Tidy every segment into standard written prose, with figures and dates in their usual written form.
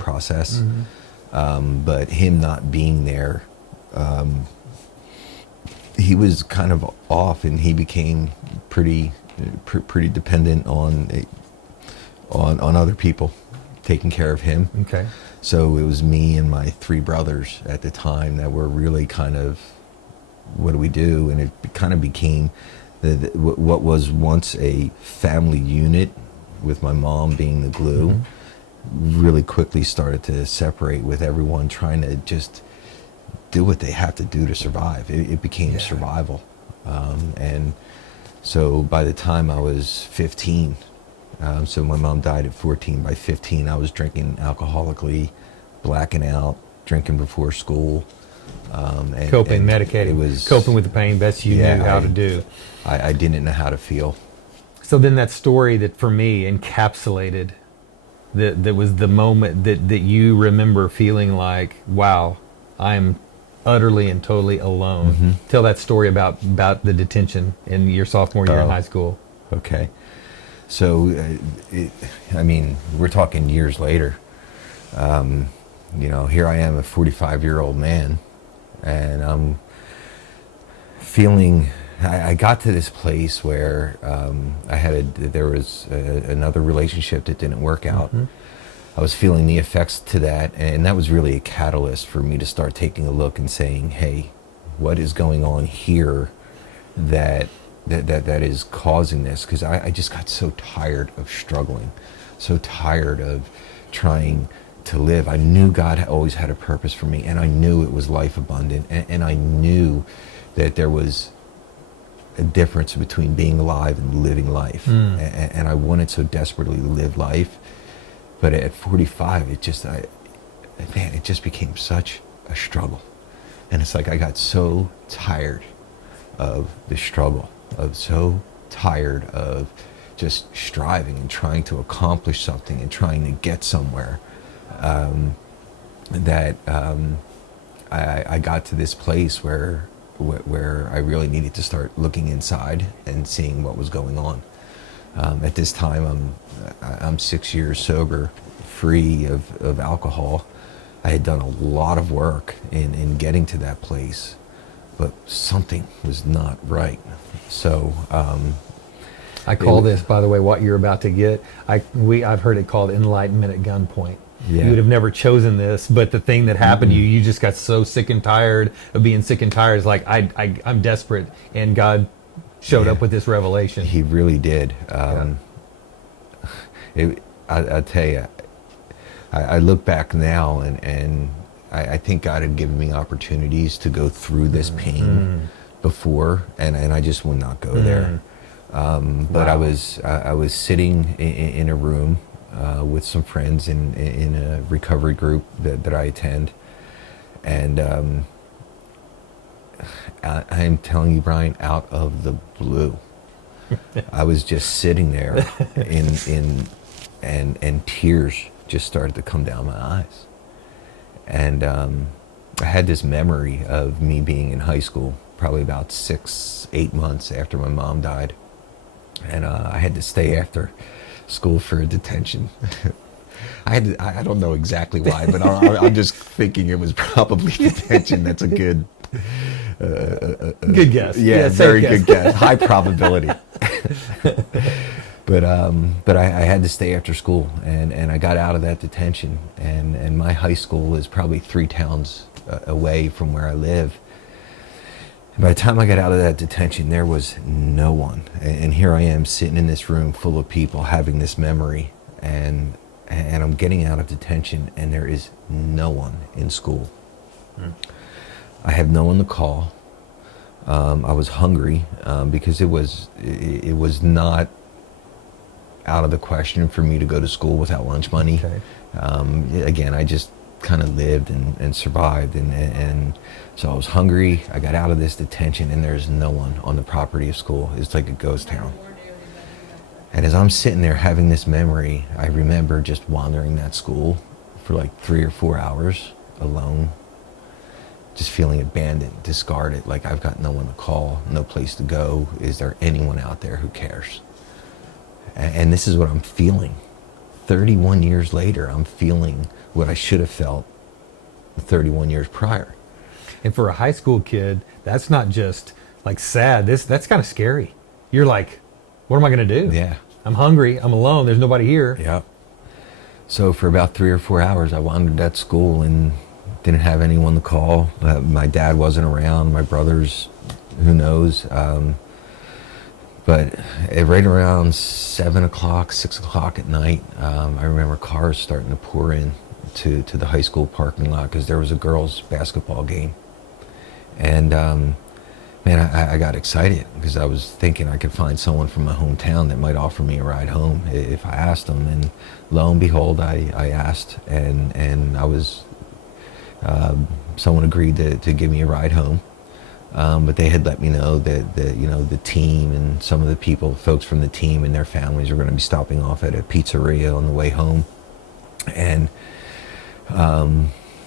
process. But him not being there, he was kind of off, and he became pretty dependent on other people taking care of him. Okay. So it was me and my 3 brothers at the time that were really kind of, what do we do? And it kind of became what was once a family unit, with my mom being the glue, really quickly started to separate, with everyone trying to just do what they have to do to survive. It became survival. And so by the time I was 15, so my mom died at 14, by 15 I was drinking alcoholically, blacking out, drinking before school. And Medicating. It was coping with the pain best you knew how to do. I didn't know how to feel. So then that story that for me encapsulated, that was the moment that you remember feeling like, wow, I'm utterly and totally alone. Tell that story about the detention in your sophomore year in high school. Okay. So, we're talking years later. Here I am, a 45-year-old man, and I'm feeling, I got to this place where there was another relationship that didn't work out. I was feeling the effects to that, and that was really a catalyst for me to start taking a look and saying, hey, what is going on here that is causing this? Because I just got so tired of struggling, so tired of trying to live. I knew God always had a purpose for me, and I knew it was life abundant, and I knew that there was a difference between being alive and living life. And I wanted so desperately to live life. But at 45, it just became such a struggle. And it's like I got so tired of the struggle, so tired of just striving and trying to accomplish something and trying to get somewhere, that I got to this place where I really needed to start looking inside and seeing what was going on. At this time, I'm 6 years sober, free of alcohol. I had done a lot of work in getting to that place, but something was not right. So I call this, by the way, what you're about to get. I've heard it called enlightenment at gunpoint. Yeah. You would have never chosen this, but the thing that happened to you just got so sick and tired of being sick and tired. It's like I'm desperate, and God showed up with this revelation. He really did. I'll tell you, I look back now, and I think God had given me opportunities to go through this pain before, and I just would not go there. But I was sitting in a room with some friends in a recovery group that I attend, and I'm telling you, Brian, out of the blue, I was just sitting there, and tears just started to come down my eyes, and I had this memory of me being in high school, probably about 6-8 months after my mom died, and I had to stay after school for a detention. I don't know exactly why, but I'm just thinking it was probably detention. That's a good good guess. Yeah, very good guess. High probability. But I had to stay after school, and I got out of that detention, and my high school is probably 3 towns away from where I live. And by the time I got out of that detention, there was no one, and here I am sitting in this room full of people having this memory, and I'm getting out of detention, and there is no one in school. I have no one to call. I was hungry because it was not out of the question for me to go to school without lunch money. Okay. Again, I just kind of lived and survived, and so I was hungry. I got out of this detention, and there's no one on the property of school. It's like a ghost town. And as I'm sitting there having this memory, I remember just wandering that school for like 3 or 4 hours alone, just feeling abandoned, discarded, like I've got no one to call, no place to go. Is there anyone out there who cares? And this is what I'm feeling 31 years later, I'm feeling what I should have felt 31 years prior. And for a high school kid, that's not just like sad. That's kind of scary. You're like, what am I going to do? Yeah. I'm hungry. I'm alone. There's nobody here. Yeah. So for about 3 or 4 hours, I wandered at school and didn't have anyone to call. My dad wasn't around. My brothers, who knows? But right around 7 o'clock, 6 o'clock at night, I remember cars starting to pour in to the high school parking lot because there was a girls' basketball game. And man, I got excited because I was thinking I could find someone from my hometown that might offer me a ride home if I asked them. And lo and behold, I asked, and I was someone agreed to give me a ride home. But they had let me know that the team and some of the folks from the team and their families were going to be stopping off at a pizzeria on the way home, and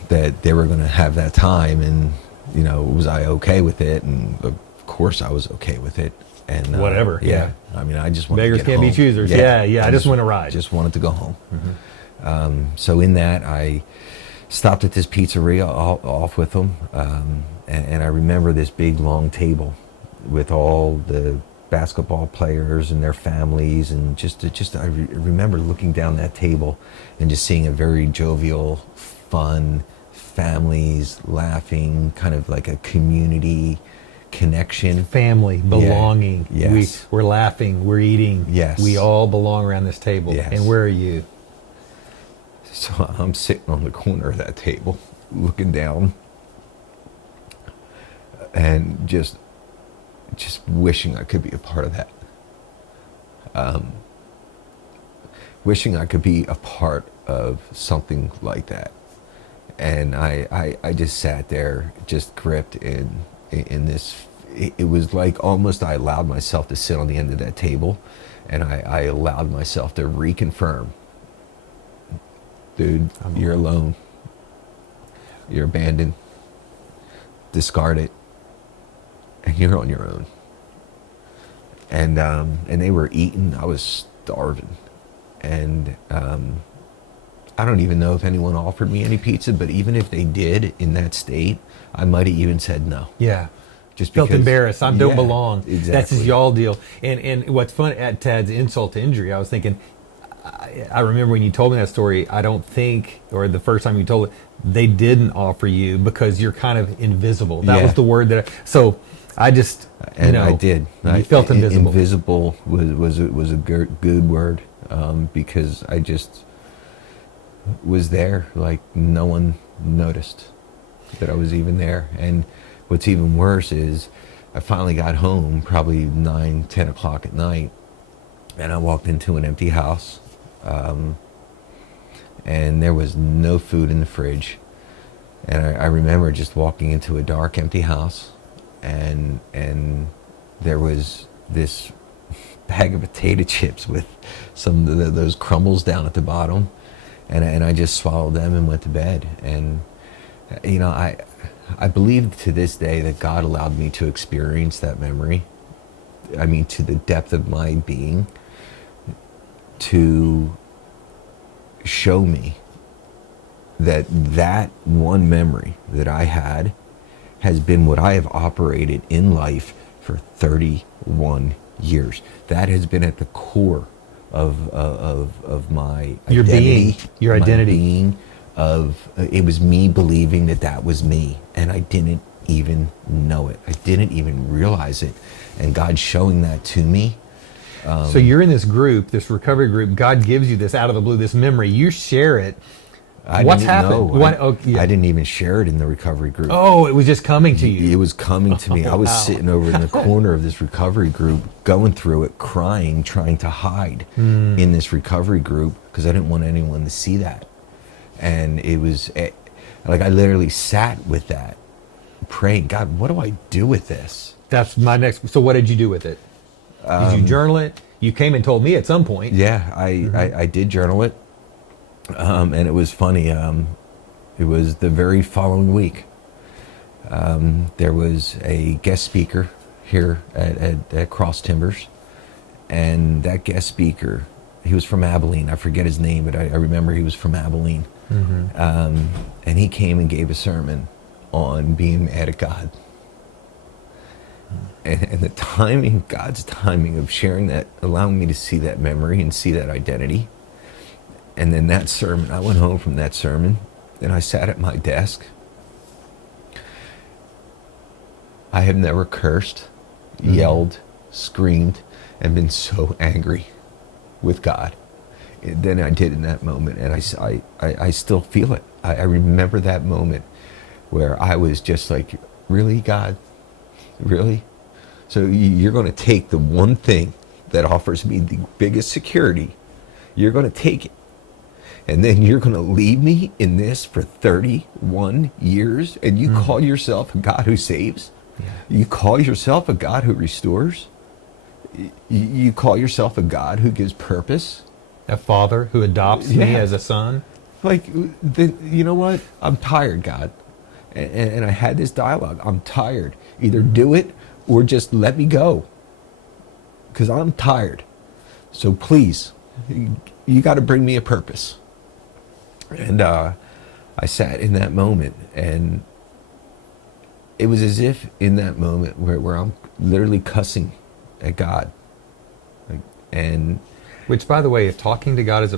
that they were going to have that time. And was I okay with it? And of course I was okay with it. And whatever. Yeah. I mean, I just wanted Beggars to get can't home. be choosers. Yeah. I just want to ride. Just wanted to go home. Mm-hmm. So in that, I stopped at this pizzeria off with them, and I remember this big long table with all the basketball players and their families, and I remember looking down that table and just seeing a very jovial, fun, families laughing, kind of like a community connection, family, belonging. Yeah. Yes. We're laughing, we're eating. Yes. We all belong around this table. Yes. And where are you? So I'm sitting on the corner of that table, looking down, and just wishing I could be a part of that. Wishing I could be a part of something like that. And I just sat there, just gripped in this. It was like almost I allowed myself to sit on the end of that table, and I allowed myself to reconfirm, dude, you're alone. You're abandoned, discarded, and you're on your own. And they were eating. I was starving, and I don't even know if anyone offered me any pizza. But even if they did, in that state, I might have even said no. Yeah. Just felt because, embarrassed. I don't belong. Exactly. That's his y'all deal. And what's fun at Tad's insult to injury, I was thinking, I remember when you told me that story, I don't think, or the first time you told it, they didn't offer you because you're kind of invisible. That was the word so I just, I did. You felt invisible. Invisible was a good word, because I just was there, like no one noticed that I was even there. And what's even worse is I finally got home, probably 9, 10 o'clock at night, and I walked into an empty house, and there was no food in the fridge. And I remember just walking into a dark, empty house, and there was this bag of potato chips with some of those crumbles down at the bottom, and I just swallowed them and went to bed. And I believe to this day that God allowed me to experience that memory. I mean, to the depth of my being, to show me that one memory that I had has been what I have operated in life for 31 years. That has been at the core of my your identity. Your identity. My being it was me believing that was me, and I didn't even know it. I didn't even realize it. And God showing that to me. So you're in this group, this recovery group. God gives you this out of the blue, this memory. You share it. What's happened? I didn't even share it in the recovery group. Oh, it was just coming to you. It was coming to me. I was sitting over in the corner of this recovery group, going through it, crying, trying to hide in this recovery group because I didn't want anyone to see that. And it was like I literally sat with that, praying, God, what do I do with this? That's my next. So what did you do with it? Did you journal it? You came and told me at some point. Yeah, I did journal it. And it was funny. It was the very following week. There was a guest speaker here at Cross Timbers, and that guest speaker He was from Abilene. I forget his name, but I remember he was from Abilene. And he came and gave a sermon on being mad at God. And the timing, God's timing of sharing that, allowing me to see that memory and see that identity. And then that sermon, I went home from that sermon and I sat at my desk. I have never cursed, yelled, screamed, and been so angry with God than I did in that moment. And I still feel it. I remember that moment where I was just like, really, God? Really? So you're going to take the one thing that offers me the biggest security, you're going to take it, and then you're going to leave me in this for 31 years, and you call yourself a God who saves? Yeah. You call yourself a God who restores? You call yourself a God who gives purpose? A father who adopts me as a son? Like, you know what? I'm tired, God. And I had this dialogue. I'm tired. Either do it or just let me go. Because I'm tired. So please, you got to bring me a purpose. And I sat in that moment, and it was as if in that moment where I'm literally cussing at God. And which, by the way, if talking to God is a